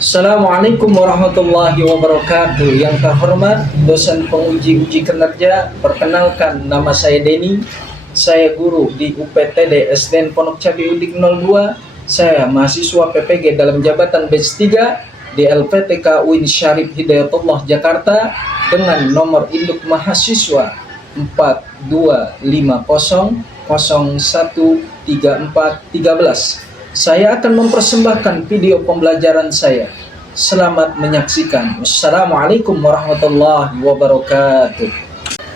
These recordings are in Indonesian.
Assalamualaikum warahmatullahi wabarakatuh. Yang terhormat dosen penguji kinerja, perkenalkan nama saya Denny. Saya guru di UPTD SDN Pondok Cabe Udik 02. Saya mahasiswa PPG dalam jabatan batch 3 di LPTK UIN Syarif Hidayatullah Jakarta dengan nomor induk mahasiswa 4250013413. Saya akan mempersembahkan video pembelajaran saya. Selamat menyaksikan. Wassalamualaikum warahmatullahi wabarakatuh.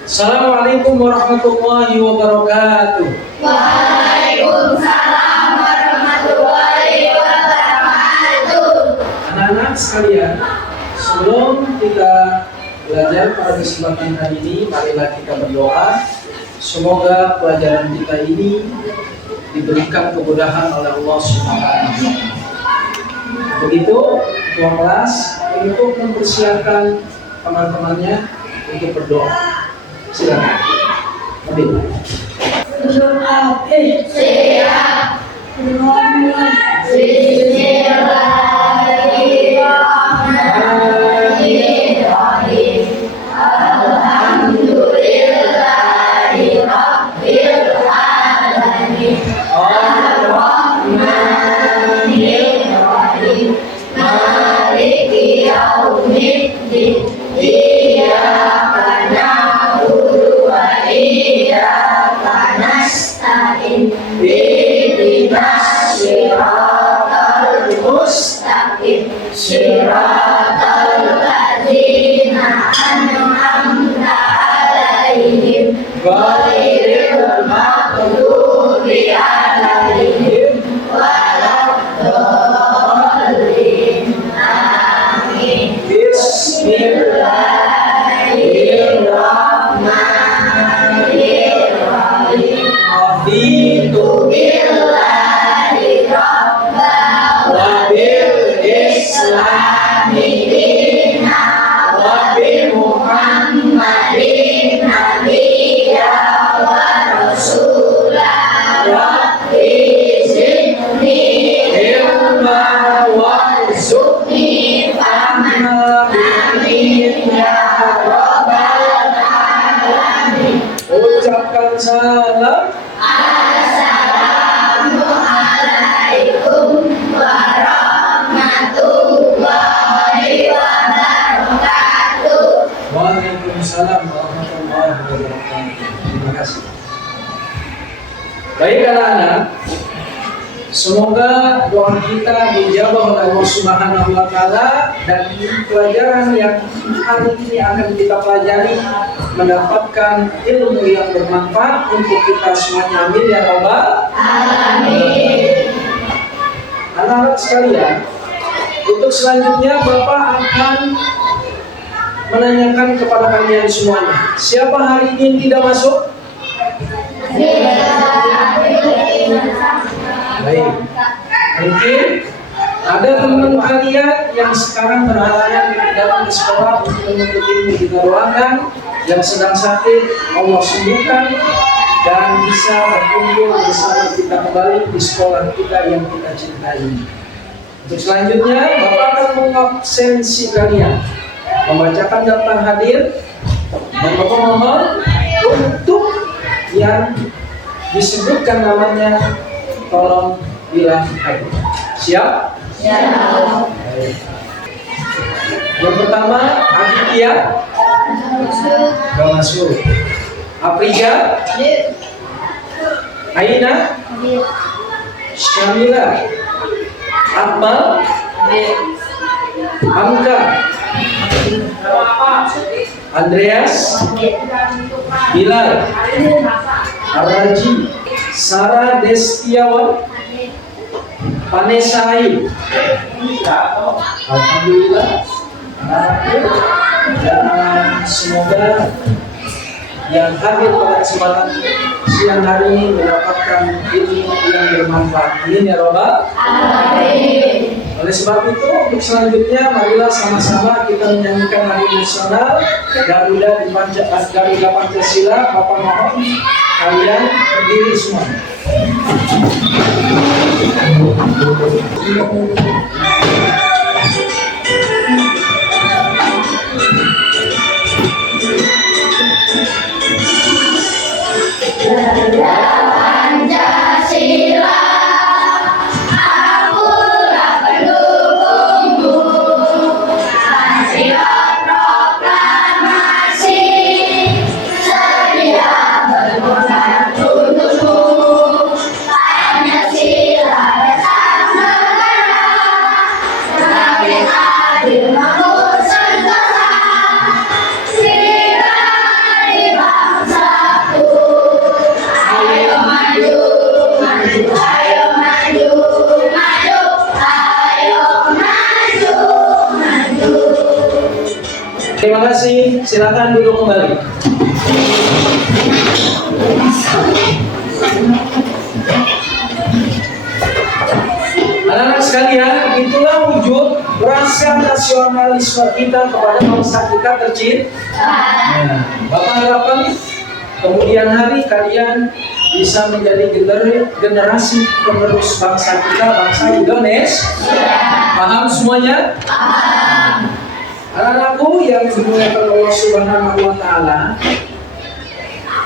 Assalamualaikum warahmatullahi wabarakatuh. Waalaikumsalam warahmatullahi wabarakatuh. Anak-anak sekalian, sebelum kita belajar pada kesempatan hari ini, marilah kita berdoa. Semoga pelajaran kita ini diberikan kemudahan oleh Allah Subhanahu wa Ta'ala. Begitu, tuan kelas untuk mempersiapkan teman-temannya untuk berdoa. Silakan. Ambil. Siap. Bismillahirrahmanirrahim. Alhamdulillahi rabbil alamin. Ar-Rahmanir-Rahim. Maliki yaumiddin. Iyyaka na'budu wa iyyaka nasta'in. Ihdinas siratal mustaqim. Siratal ladzina an'amta 'alaihim ghairil maghdubi 'alaihim waladdallin. Amin. Bismillahirrahmanirrahim. Raditu billahi rabba wa bil islami dina wa bi Muhammadin nabiyya wa rasula. Rabbi zidni ilma warzuqni fahma. Amin ya rabbal alamin. Ucapkan salam. Assalamualaikum warahmatullahi wabarakatuh. Waalaikumsalam warahmatullahi wabarakatuh. Terima kasih. Baik anak-anak, semoga doa kita dijawab oleh Allah Subhanahu wa Ta'ala dan pelajaran yang hari ini akan kita pelajari mendapatkan ilmu yang bermanfaat untuk kita semuanya. Amin ya rabbal Amin. anak-anak sekalian. Untuk selanjutnya Bapak akan menanyakan kepada kalian semuanya, siapa hari ini yang tidak masuk? Baik, mungkin ada teman kalian yang sekarang berhalangan datang ke sekolah untuk menuntut ilmu. Kita doakan yang sedang sakit Allah sembuhkan dan bisa berkumpul bersama kita kembali di sekolah kita yang kita cintai. Untuk selanjutnya Bapak akan mengabsensi kalian, membacakan daftar hadir, dan Bapak mohon untuk yang disebutkan namanya tolong bilang hadir. Siap? Siap. Baik. Yang pertama Aditya, gak masuk. Aprija, Aina, Syamila, Akmal, Hamka, Andreas, Bilal, Araji, Sarah Destiawan, Vanessa Ayu. Alhamdulillah. Dan semoga yang hadir pada kesempatan siang hari ini mendapatkan ilmu yang bermanfaat. Amin ya rabbal Amin. Oleh sebab itu, untuk selanjutnya marilah sama-sama kita menyanyikan lagu nasional Garuda Pancasila. Bapak mohon kalian berdiri semua. Terima kasih, silakan duduk kembali. Anak-anak sekalian, itulah wujud rasa nasionalisme kita kepada bangsa kita tercinta. Bapak harapan kemudian hari kalian bisa menjadi generasi penerus bangsa kita, bangsa Indonesia. Paham semuanya? Anak-anakku yang dimuliakan Allah Subhanahu wa Ta'ala,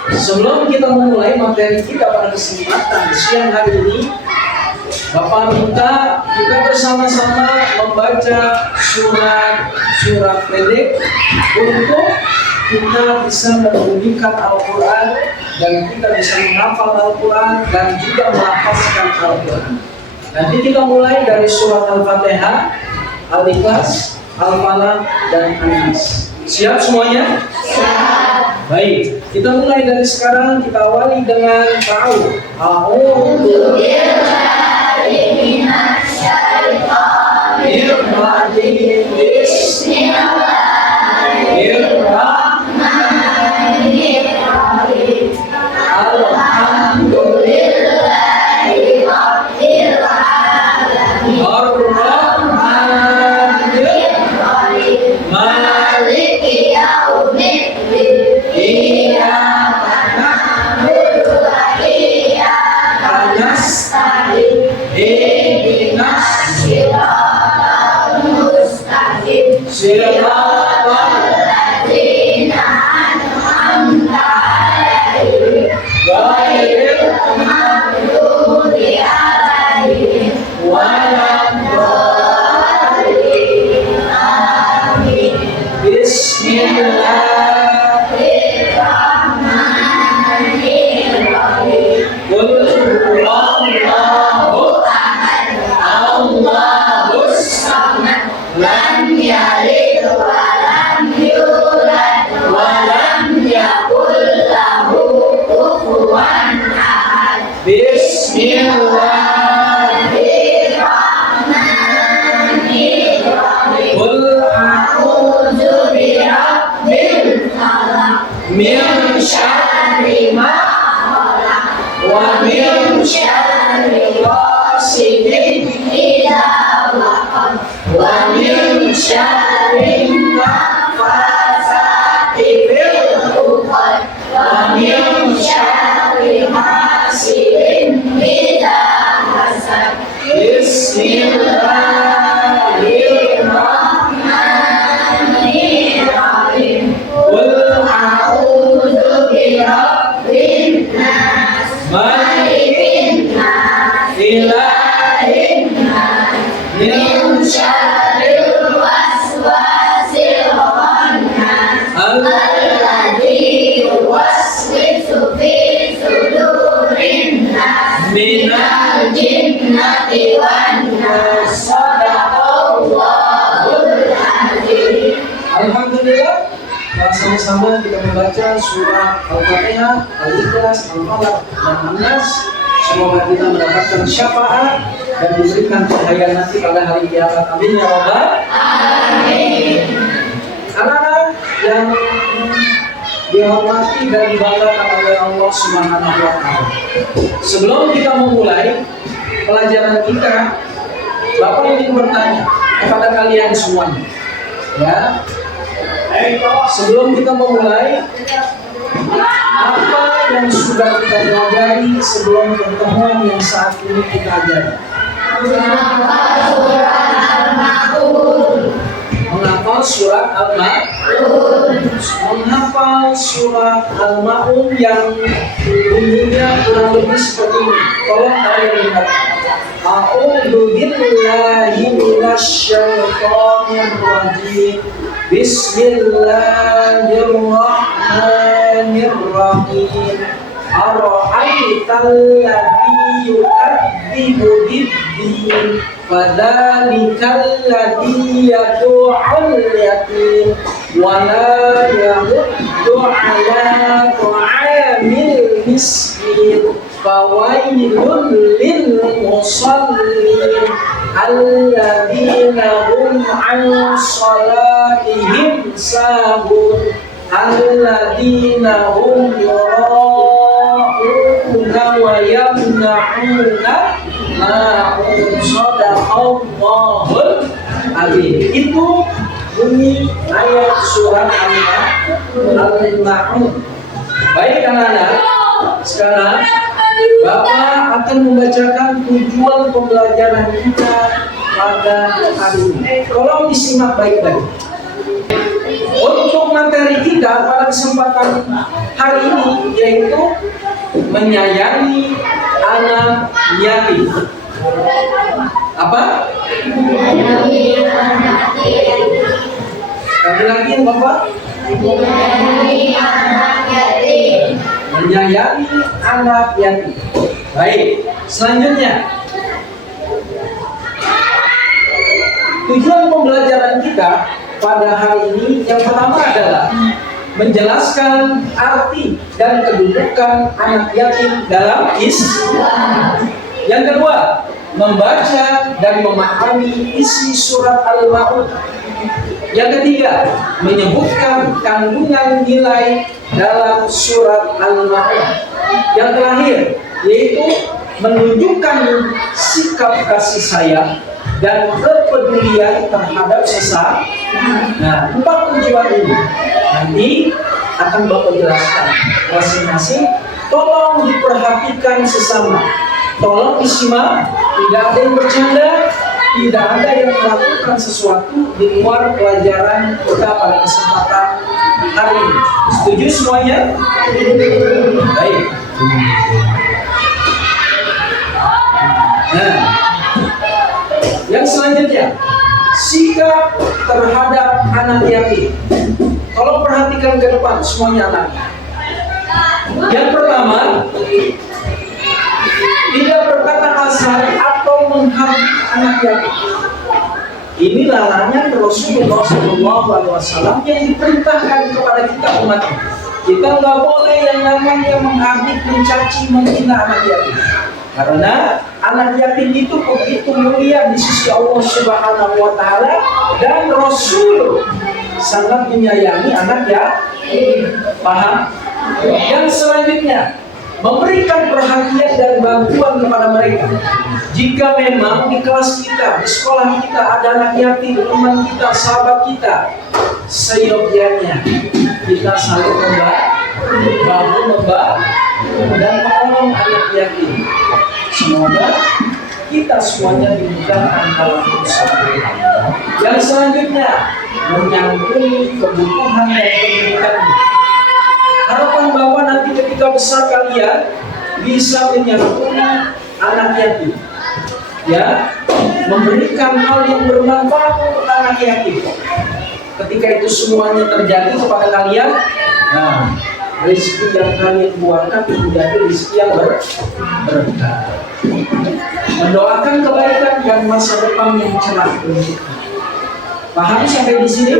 sebelum kita memulai materi kita pada kesempatan siang hari ini, Bapak minta kita bersama-sama membaca surat pendek untuk kita bisa membunyikan Al-Quran dan kita bisa menghafal Al-Quran dan juga melafazkan Al-Quran. Nanti kita mulai dari surat Al-Fatihah, Al-Ikhlas, Al-Falaq, dan An-Nas. Siap semuanya? Siap. Baik, kita mulai dari sekarang. Kita awali dengan ta'awudz. A'udzu billahi minasyaitonir rajim. Bismillahirrahmanirrahim. Alhamdulillahi rabbil alamin. Maliki yaumiddin. Iyyaka na'budu wa iyyaka nasta'in. Ihdinas siratal mustaqim. Siratal ladzina an'amta 'alaihim ghairil maghdubi 'alaihim waladdallin. Amin. Bismillahirrahmanirrahim. Qul huwallahu ahad, Allahus samad, lam yalid wa lam yulad wa lam yakul lahu kufuwan ahad. Bismillahirrahmanirrahim. Qul a'udzu birabbil falaq, min syarri ma khalaq, wa min syarri ghasidin idza waqab, wa min syarri nafasati fil 'uqad, wa min syarri hasidin idza hasad. Bismillahirrahmanirrahim. Qul a'udzu birabbin nas, malikin nas, ilahin nas, min syarril waswasil khannas, alladzi yuwaswisu fi sudurin nas, minal jinnati wan nas. Shadaqallahul azim. Alhamdulillah, sama-sama kita membaca surah Al-Fatihah, Al-Ikhlas, Al-Falaq, dan An-Nas. Semoga kita mendapatkan syafaat dan diberikan cahaya nanti pada hari kiamat. Amin ya rabbal alamin. Anak-anak yang dihormati dan dibanggakan oleh Allah Subhanahu wa Ta'ala, sebelum kita memulai pelajaran kita, Bapak ingin bertanya kepada kalian semuanya, ya. Sebelum kita memulai, apa yang sudah kita pelajari sebelum pertemuan yang saat ini kita ajari? Menghafal surat Al-Ma'un. Menghafal surat Al-Ma'un yang bunyinya kurang lebih seperti ini. Tolong kalian lihat. A'udzu billahi minasyaitonir rajim. Bismillahirrahmanirrahim. Ara'aital ladzi yukadzibu bid-din, fadzalikal ladzi yad'ul yatim wa la yahuddu 'ala ta'amil miskin, fawailun lil musallin alladzina hum an salatihim sahun alladzina hum yura'una wa yamna'una ma'un sadaqallahul azim. Itu bunyi ayat surat Al-Ma'un. Baik anak-anak, sekarang Bapak akan membacakan tujuan pembelajaran kita pada hari ini. Tolong disimak baik-baik. Untuk materi kita pada kesempatan hari ini yaitu menyayangi anak yatim. Apa? Menyayangi anak yatim. Sekali lagi Bapak. Menyayangi anak yatim. Menyayangi anak yatim. Baik, selanjutnya tujuan pembelajaran kita pada hari ini yang pertama adalah menjelaskan arti dan kedudukan anak yatim dalam Islam. Yang kedua, membaca dan memahami isi surat Al-Ma'un. Yang ketiga, menyebutkan kandungan nilai dalam surat Al-Ma'un. Yang terakhir, yaitu menunjukkan sikap kasih sayang dan kepedulian terhadap sesama. Nah, 4 tujuan ini nanti akan Bapak jelaskan masing-masing. Tolong diperhatikan sesama. Tolong disimak, tidak ada yang bercanda, tidak ada yang melakukan sesuatu di luar pelajaran kita pada kesempatan hari ini. Setuju semuanya? Baik. Nah, yang selanjutnya, sikap terhadap anak yatim. Tolong perhatikan ke depan semuanya anak. Yang pertama, tidak berkata kasar atau menghakimi anak yatim. Ini larangan Rasulullah SAW yang diperintahkan kepada kita umat. Kita nggak boleh yang namanya menghardik, mencaci, menghina anak yatim. Karena anak yatim itu begitu mulia di sisi Allah Subhanahu wa Ta'ala, dan Rasul sangat menyayangi anak yatim. Paham? Yang selanjutnya, memberikan perhatian dan bantuan kepada mereka. Jika memang di kelas kita, di sekolah kita ada anak yatim, teman kita, sahabat kita, seyogyanya kita saling membantu dan menolong anak yatim. Semoga kita semuanya dimudahkan dalam usaha. Yang selanjutnya, menyangkut kebutuhan dan pendidikannya. Harapan Bapak nanti ketika besar kalian bisa menyangkut anak yatim, ya, memberikan hal yang bermanfaat untuk anak yatim. Ketika itu semuanya terjadi kepada kalian, nah, rezeki yang kalian buatkan menjadi rezeki yang berkah. Mendoakan kebaikan dan masa depan yang cerah. Paham sampai di sini?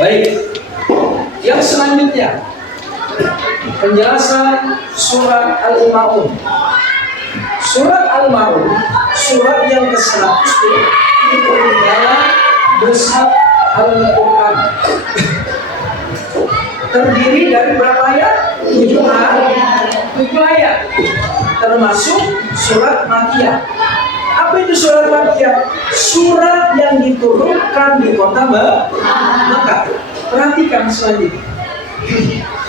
Baik. Yang selanjutnya, penjelasan surat Al-Ma'un. Surat Al-Ma'un, surat yang ke-100 itu dalam besar Al-Quran. Terdiri dari berapa ayat? 7 ayat. Termasuk surat Makkiyah. Apa itu surat Makkiyah? Surat yang diturunkan di kota Makkah. Perhatikan selanjutnya.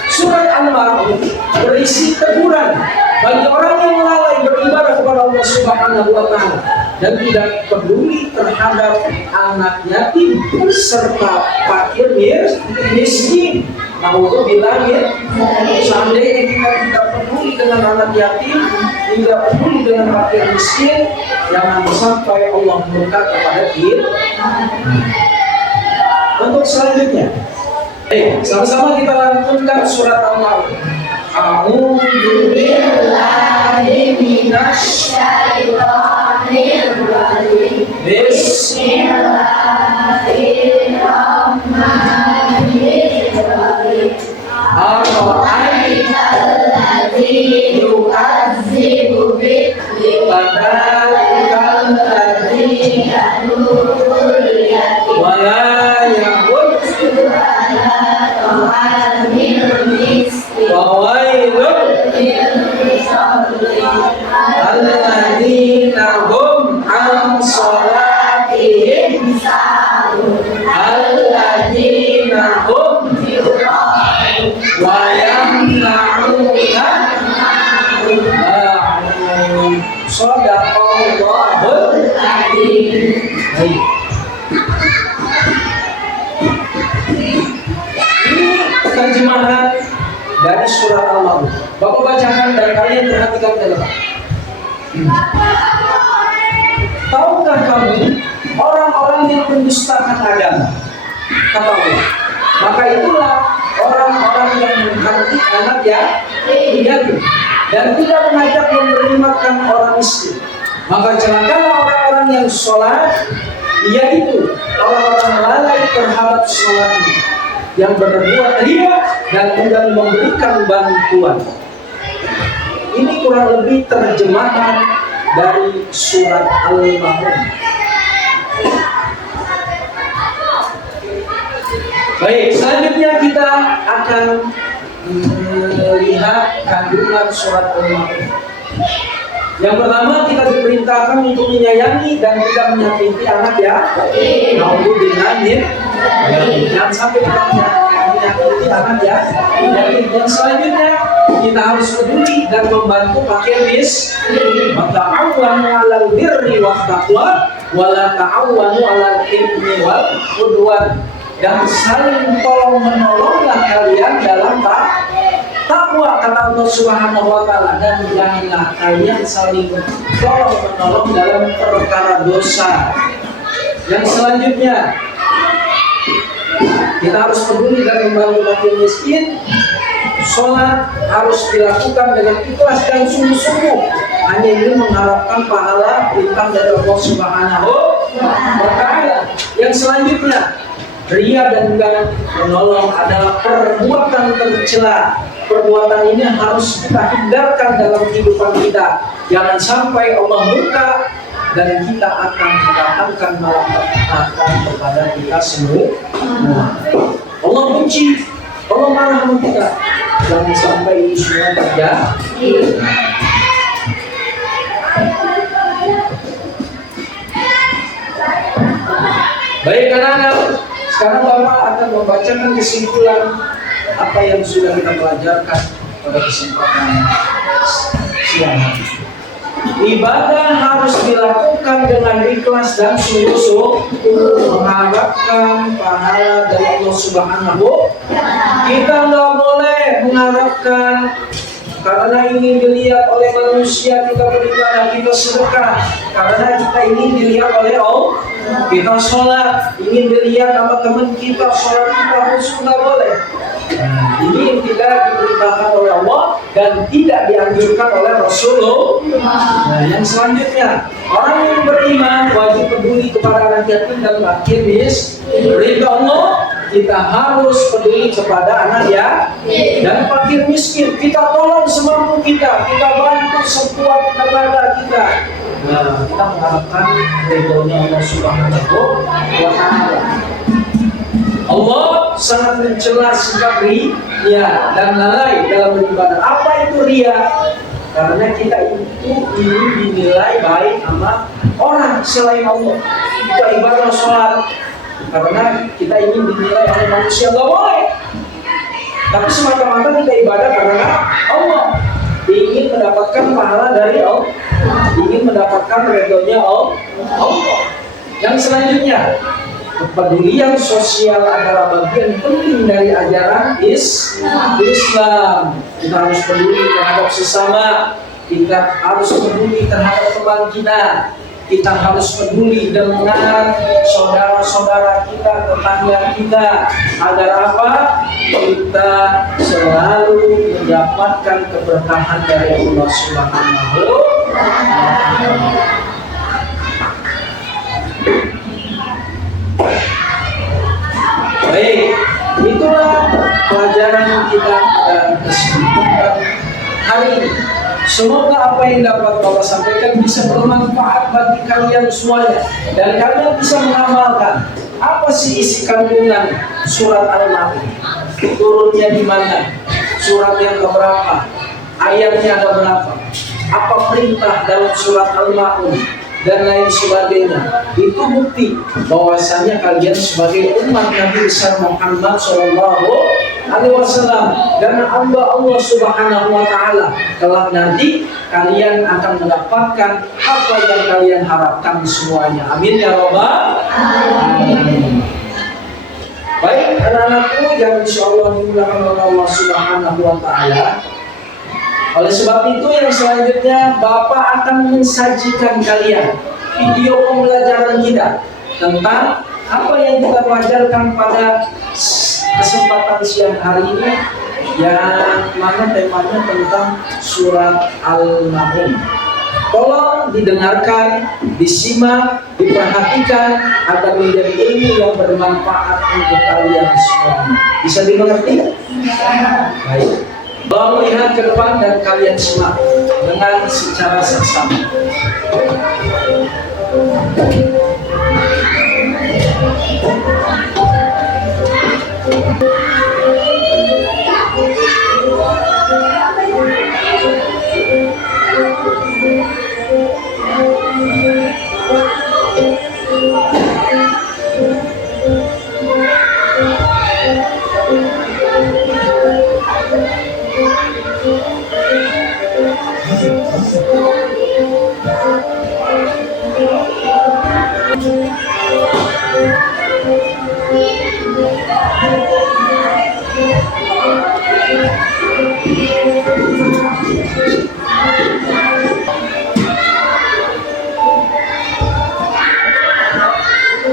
Surat Al-Ma'un berisi teguran bagi orang yang lalai beribadah kepada Allah Subhanahu wa Ta'ala dan tidak peduli terhadap anak yatim serta fakir miskin. Naudzubillah, seandainya kita tidak peduli dengan anak yatim, tidak peduli dengan fakir miskin, jangan sampai Allah murka kepada kita. Untuk selanjutnya, sama-sama kita lanjutkan surat Al-Ma'un. A'udzu billahi minasy syaithanir rajim. Bismillahirrahmanirrahim. Ar-Rahmanir Rahim. Yu'adzibu bi fadzalika alladzi wala yakun fawailun alladzina hum an salatihim alladzina hum wa yamna'una ma'un. Shadaqallahul adzim. Baik. Ini terjemahan dari surat Al-Ma'un. Bapak bacakan dan kalian perhatikan dalam. Tahukah kamu orang-orang yang mendustakan agama? Kata Allah. Maka itulah orang-orang yang menghardik anak yatim dan tidak mengajak memberi makan orang miskin. Maka celakalah orang-orang yang sholat, yaitu orang-orang lalai terhadap sholatnya, yang berbuat riya dan enggan memberikan bantuan. Ini kurang lebih terjemahan dari surat Al-Ma'un. Baik, selanjutnya kita akan melihat kandungan surat Al-Ma'un. Yang pertama, kita diperintahkan untuk menyayangi dan tidak menyakiti anak naudzubillah min jangan sampai kita menyakiti anak yatim. Dan selanjutnya kita harus peduli dan membantu fakir miskin. Ta'awwanu 'alal birri wat taqwa wa la ta'awwanu 'alal itsmi wal 'udwan. Dan saling tolong menolonglah kalian dalam takwa, kata Allah Subhanahu wa taala, dan janganlah kalian saling tolong menolong dalam perkara dosa. Yang selanjutnya, kita harus peduli dan membantu fakir miskin. Sholat harus dilakukan dengan ikhlas dan sungguh-sungguh, hanya ingin mengharapkan pahala bintang dari Allah Subhanahu wa taala. Yang selanjutnya, ria dan enggan menolong adalah perbuatan tercela. Perbuatan ini harus kita hindarkan dalam kehidupan kita. Jangan sampai Allah murka dan kita akan mendatangkan malapetaka kepada kita semua. Allah benci, Allah marah sama kita. Jangan sampai ini semua terjadi. Baik anak-anak, sekarang Bapak akan membacakan kesimpulan apa yang sudah kita pelajarkan pada kesempatan siang hari. Ibadah harus dilakukan dengan ikhlas dan sungguh-sungguh, mengharapkan pahala dari Allah Subhanahu. Kita nggak boleh mengharapkan karena ingin dilihat oleh manusia kita beribadah, kita sedekah, karena kita ingin dilihat oleh Allah. Kita sholat, ingin dilihat sama teman kita, sholat kita harus nggak boleh. Ini yang tidak diperintahkan oleh Allah dan tidak dianjurkan oleh Rasulullah. Yang selanjutnya, orang yang beriman wajib peduli kepada anak yatim dan fakir miskin. Perintah Allah, kita harus peduli kepada anak yatim dan fakir miskin. Kita tolong semampu kita, kita bantu sekuat tenaga kita. Nah, kita mengharapkan ridhonya Allah Subhanahu wa taala. Allah sangat mencela sikap ria dan lalai dalam beribadah. Apa itu ria? Karena kita itu ingin dinilai baik sama orang selain Allah. Kita ibadah sholat karena kita ingin dinilai oleh manusia, nggak boleh. Tapi semata-mata kita ibadah karena Allah, ingin mendapatkan pahala dari Allah, ingin mendapatkan ridhonya Allah. Yang selanjutnya, kepedulian sosial adalah bagian penting dari ajaran Islam. Kita harus peduli terhadap sesama, kita harus peduli terhadap teman kita, kita harus peduli dengan saudara-saudara kita, tetangga kita, agar apa? Kita selalu mendapatkan keberkahan dari Allah Subhanahu wa taala. Baik, itulah pelajaran kita pada kesempatan hari ini. Semoga apa yang dapat Bapak sampaikan bisa bermanfaat bagi kalian semuanya dan kalian bisa mengamalkan apa sih isi kandungan surat Al-Maun. Turunnya di mana? Surat yang keberapa? Ayatnya ada berapa? Apa perintah dalam surat Al-Maun dan lain sebagainya. Itu bukti bahwasanya kalian sebagai umat Nabi besar Muhammad Shallallahu Alaihi Wasallam dan hamba Allah Subhanahu Wa Taala, kelak nanti kalian akan mendapatkan apa yang kalian harapkan semuanya. Amin ya Rabbal Alamin. Baik anak-anakku yang insya Allah dimuliakan oleh Allah Subhanahu Wa Taala. Oleh sebab itu yang selanjutnya Bapak akan mensajikan kalian video pembelajaran kita tentang apa yang kita pelajarkan pada kesempatan siang hari ini, yang mana temanya tentang surat Al-Maun. Tolong didengarkan, disimak, diperhatikan agar menjadi ilmu yang bermanfaat untuk kalian semuanya. Bisa dimengerti? Baik. Bapak lihat ke depan dan kalian simak dengan secara seksama.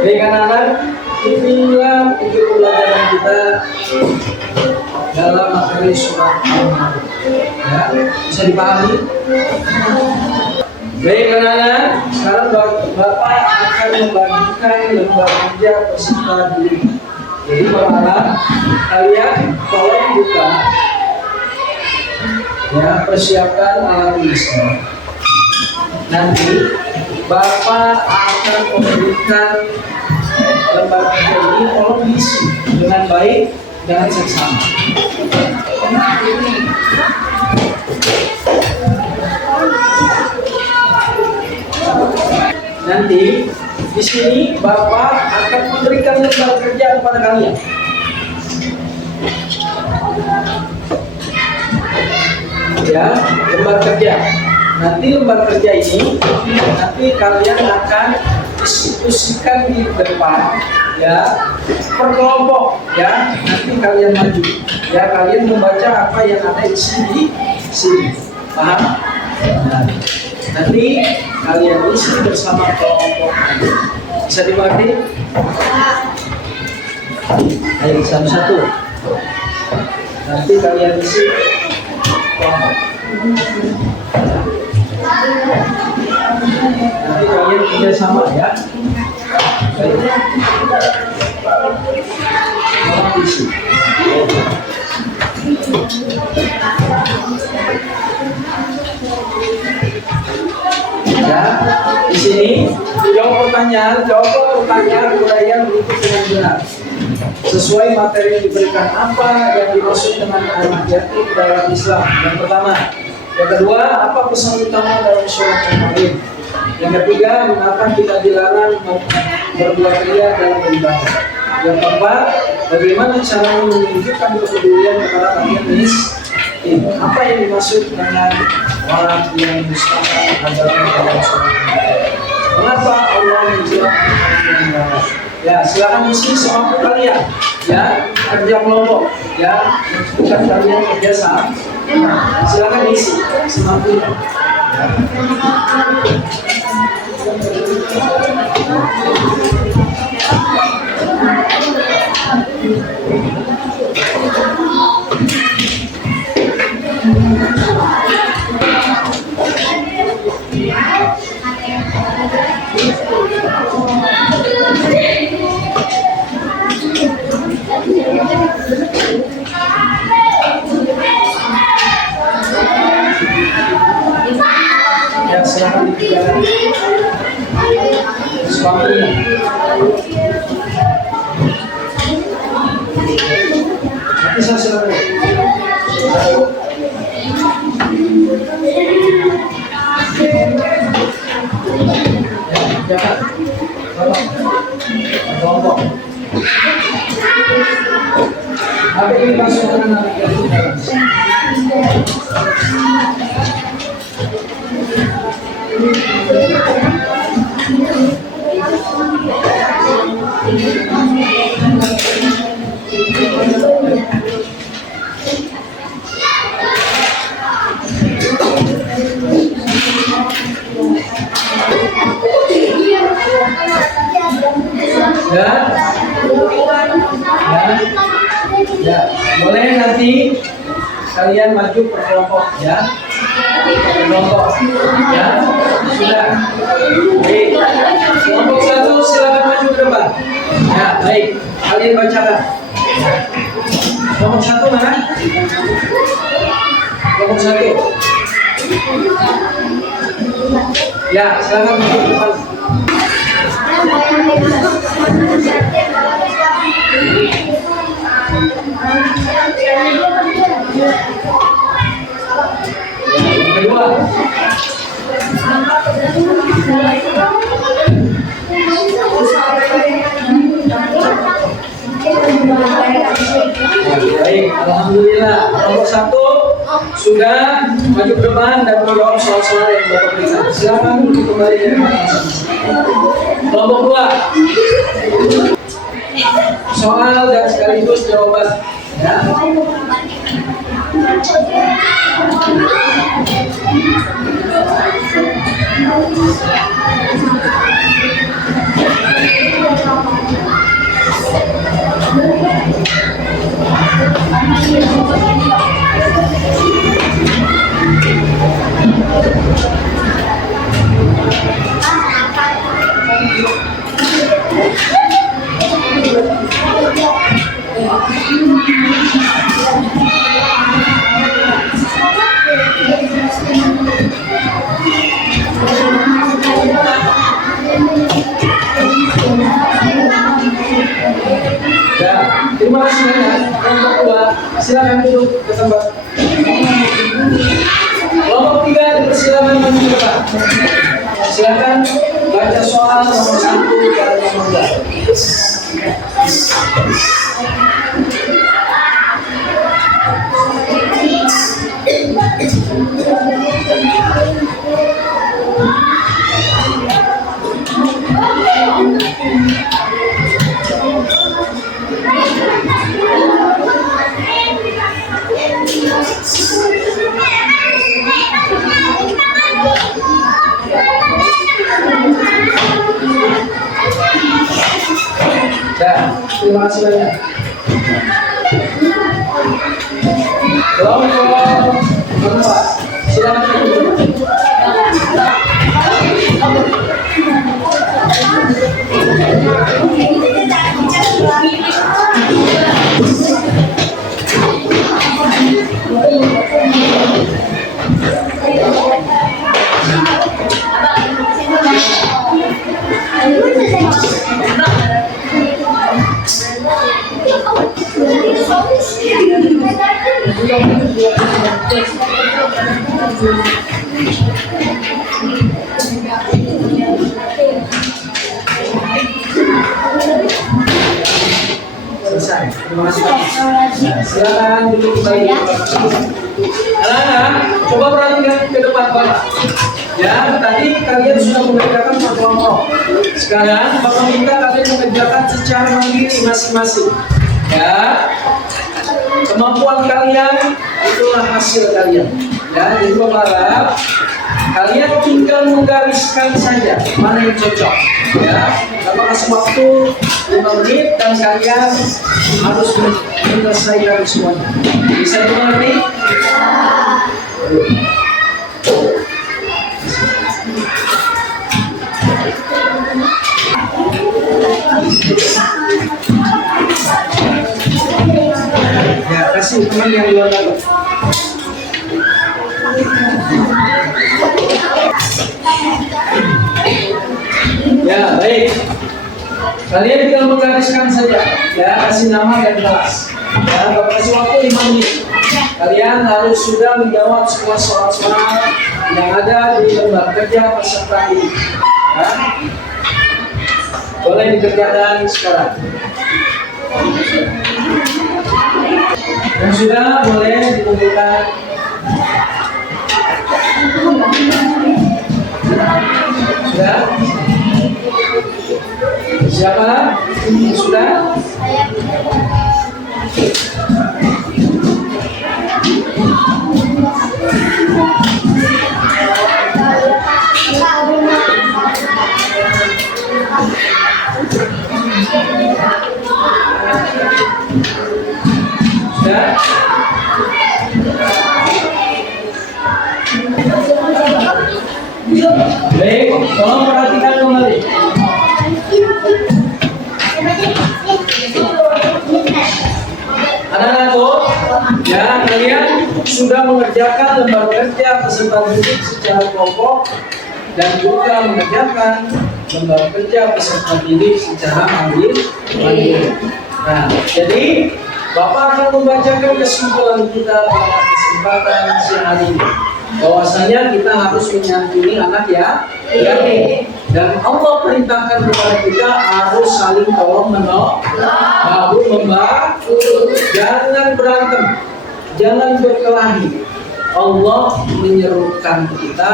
Baik anak-anak, inilah video pelajaran kita dalam materi surat Al-Maun. Ya, bisa dipahami? Baik anak-anak, sekarang Bapak akan membagikan lembar kerja peserta diri. Jadi para kalian tolong buka, ya, persiapkan alat tulisnya. Nanti Bapak akan memberikan lembar kerja ini, tolong diisi dengan baik, dengan seksama. Nanti di sini Bapak akan memberikan lembar kerja kepada kalian. Ya, lembar kerja. Nanti lembar kerja ini nanti kalian akan diskusikan di depan, ya, per kelompok, ya. Nanti kalian maju, ya, kalian membaca apa yang ada di sini, paham? Nah, nanti kalian isi bersama kelompok. Bisa dimengerti? Ayo satu-satu. Nanti kalian isi kelompok. Nanti kalian kerja sama, ya. Baik. Tolong isi. Ya, di sini jawab pertanyaan uraian berikut dengan benar sesuai materi yang diberikan. Apa yang dimaksud dengan anak yatim dalam Islam? Yang pertama. Yang kedua, apa pesan utama dalam surat Al-Maun? Yang ketiga, mengapa kita dilarang berbuat ria dalam beribadah? Yang keempat, bagaimana cara menunjukkan kepedulian kepada rakyat miskin? Apa yang dimaksud dengan orang yang mustahil agama dalam surat Al-Maun? Mengapa Allah menjelaskan orang yang barat? Ya, silakan isi semampu kalian. Ya, kerja kelompok. Ya, bukan kalian kerja sama. Silakan isi semampunya. Ya, silakan dikerjakan sesuatunya. Nanti saya silakan. Ya, jangan. Kelompok. Apa yang dimasukkan nanti ke dalam? Ya, ya, boleh nanti kalian maju per kelompok ya, kelompok ya, sudah. Baik, kelompok 1 silakan maju ke depan. Ya, baik, kalian bacakan. Kelompok 1 mana? Kelompok 1. Ya, silakan maju ke depan. Yang kedua. Baik, alhamdulillah. Kelompok 1 sudah maju ke depan dan menjawab soal-soal yang Bapak berikan. Silakan untuk kembali ke depan. Kelompok 2. Soal dan sekaligus jawaban. Ya. Ya, terima kasih banyak. Kelompok 2, silakan duduk ke tempat. Kelompok 3 dipersilakan maju ke depan. Silakan baca soal nomor 1 dan nomor 2. Ya, terima kasih banyak. Kelompok 4, silakan. Selesai. Terima kasih banyak. Nah, silakan duduk kembali. Anak-anak, coba perhatikan ke depan Bapak. Ya, tadi kalian sudah mengerjakan per kelompok. Sekarang Bapak minta kalian mengerjakan secara mandiri masing-masing. Ya, kemampuan kalian itulah hasil kalian. Ya, jadi Bapak harap kalian tinggal menggariskan saja mana yang cocok. Ya, Bapak kasih waktu 5 menit dan kalian harus menyelesaikan semuanya. Bisa dimengerti? Ya, kasih teman yang luar dapat. Ya, baik. Kalian tinggal menggariskan saja, ya, kasih nama dan kelas. Ya, Bapak kasih waktu 5 menit. Kalian harus sudah menjawab semua soal-soal yang ada di lembar kerja peserta ini. Ya. Boleh dikerjakan sekarang. Yang sudah boleh dikumpulkan. Sudah? Siapa? Sudah? Sudah? Baik, tolong perhatikan kembali. Anak-anakku, ya, kalian sudah mengerjakan lembar kerja peserta didik secara kelompok dan juga mengerjakan lembar kerja peserta didik secara mandiri. Nah, jadi Bapak akan membacakan kesimpulan kita pada kesempatan siang hari ini. Bahwasanya kita harus menyantuni anak ya, dan Allah perintahkan kepada kita harus saling tolong menolong, bahu membantu, jangan berantem, jangan berkelahi. Allah menyerukan kita,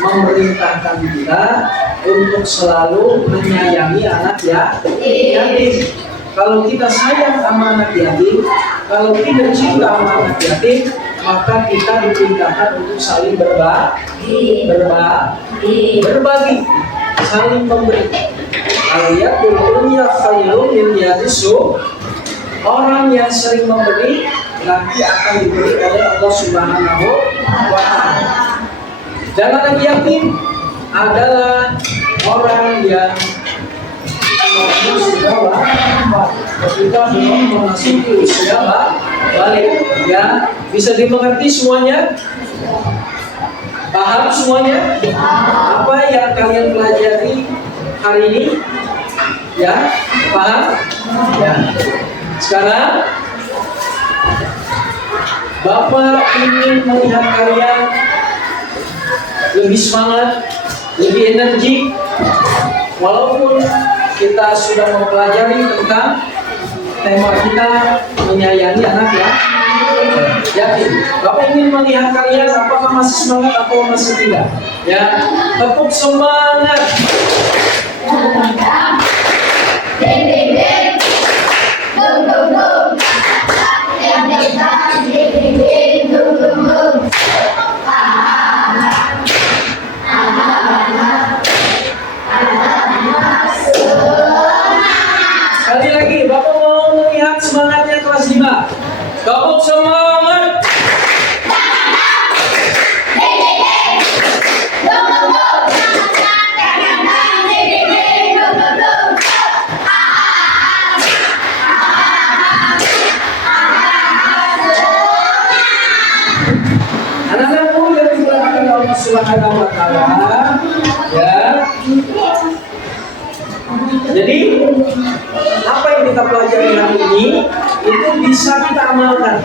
memerintahkan kita untuk selalu menyayangi anak yatim. Kalau kita sayang sama anak yatim, kalau kita cinta sama anak yatim, maka kita diperintahkan untuk saling berbagi, saling memberi. Al-yadul ulya khairun min yadisu. Orang yang sering memberi nanti akan diberi oleh Allah Subhanahu wa Ta'ala. Dan anak yatim adalah orang yang ketika belum memasuki usia balik, ya, bisa dimengerti semuanya, paham semuanya, apa yang kalian pelajari hari ini, ya, paham, ya. Sekarang Bapak ingin melihat kalian lebih semangat, lebih energik, walaupun kita sudah mempelajari tentang tema kita menyayangi anak yatim. Bapak ingin melihat kalian apakah masih semangat atau masih tidak. Ya, tepuk semangat. Sekali lagi, Bapak mau melihat semangatnya kelas 5. Tepuk semangat. Anak-anakku yang dimuliakan Allah Subhanahu wa Ta'ala, ya. Jadi apa yang kita pelajari hari ini itu bisa kita amalkan,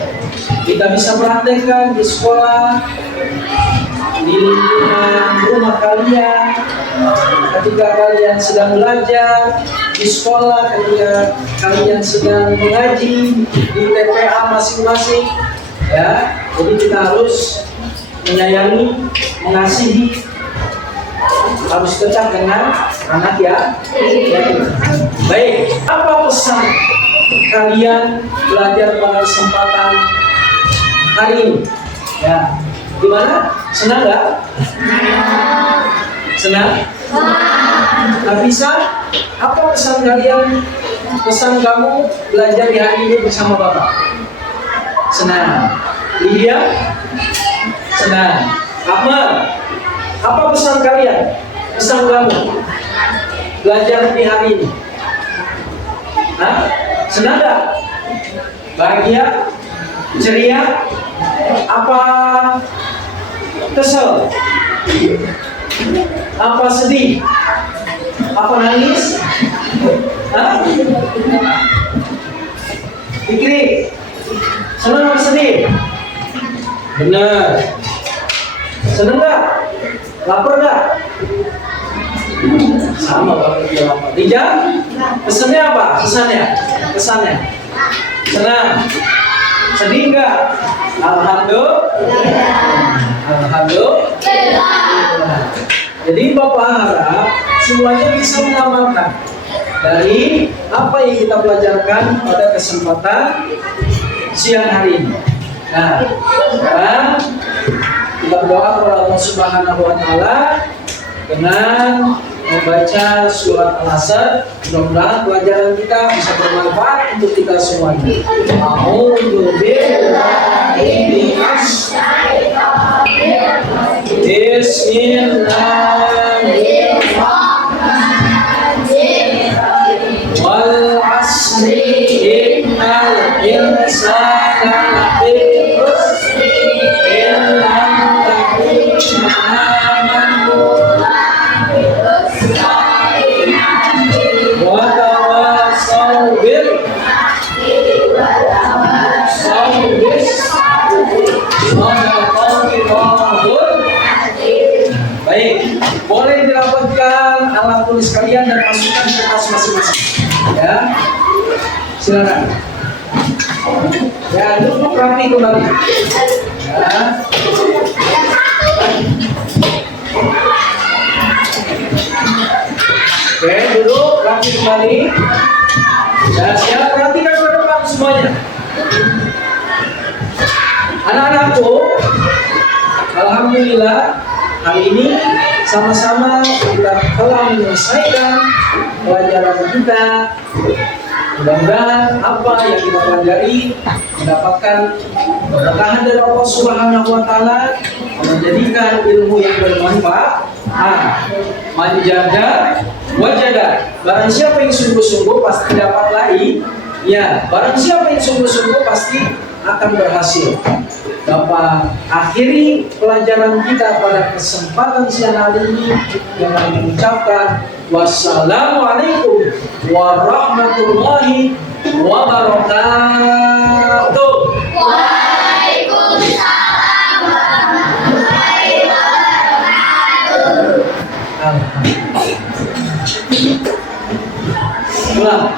kita bisa praktekkan di sekolah, di lingkungan rumah kalian, ketika kalian sedang belajar di sekolah, ketika kalian sedang mengaji di TPA masing-masing, ya. Jadi kita harus menyayangi, mengasihi, harus dekat dengan anak ya. Baik, apa pesan kalian belajar pada kesempatan hari ini? Ya, gimana? Senang nggak? Senang? Bisa? Apa pesan kalian? Pesan kamu belajar di hari ini bersama Bapak? Senang. Lydia? Senang. Ahmad? Apa pesan kalian? Pesan kamu belajar di hari ini? Hah? Senang gak? Bahagia? Ceria? Apa Kesel? Apa sedih? Apa nangis? Hah? Pikirin. Senang apa sedih? Benar. Senang nggak? Lapar nggak? Sama banget dia lapar. Dijam? Pesannya apa? Pesannya? Senang. Sedih nggak? Alhamdulillah. Jadi Bapak harap semuanya bisa mengamalkan dari apa yang kita pelajarkan pada kesempatan siang hari ini. Nah, sekarang kita berdoa kepada Allah Subhanahu wa Ta'ala dengan membaca surat Al-Asr. Mudah-mudahan pelajaran kita bisa bermanfaat untuk kita semuanya. A'udzu billahi minas Bismillahirrahmanirrahim. Wal 'asri innal insana lafi khusr illa alladziina aamanu wa tawassaw bil Baik, boleh dirapatkan alat tulis kalian dan masukkan ke tas masing-masing. Ya, silakan. Ya, duduk rapi kembali. Ya. Oke, duduk rapi kembali. Ya, siap, perhatikan ke depan semuanya. Anak-anakku, alhamdulillah hari ini sama-sama kita telah menyelesaikan pelajaran kita. Mudah-mudahan apa yang kita pelajari mendapatkan keberkahan dari Allah Subhanahu wa Ta'ala, menjadikan ilmu yang bermanfaat. Manjada wajada. Barang siapa yang sungguh-sungguh pasti dapat lagi. Ya, barang siapa yang sungguh-sungguh pasti akan berhasil. Bapak akhiri pelajaran kita pada kesempatan siang hari ini dengan mengucapkan wassalamualaikum warahmatullahi wabarakatuh. Waalaikumsalam warahmatullahi wabarakatuh. Alhamdulillah.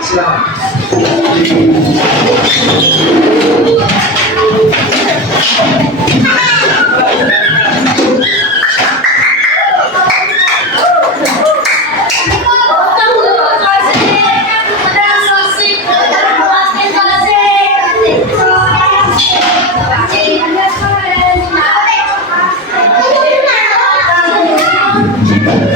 Silakan. Thank you.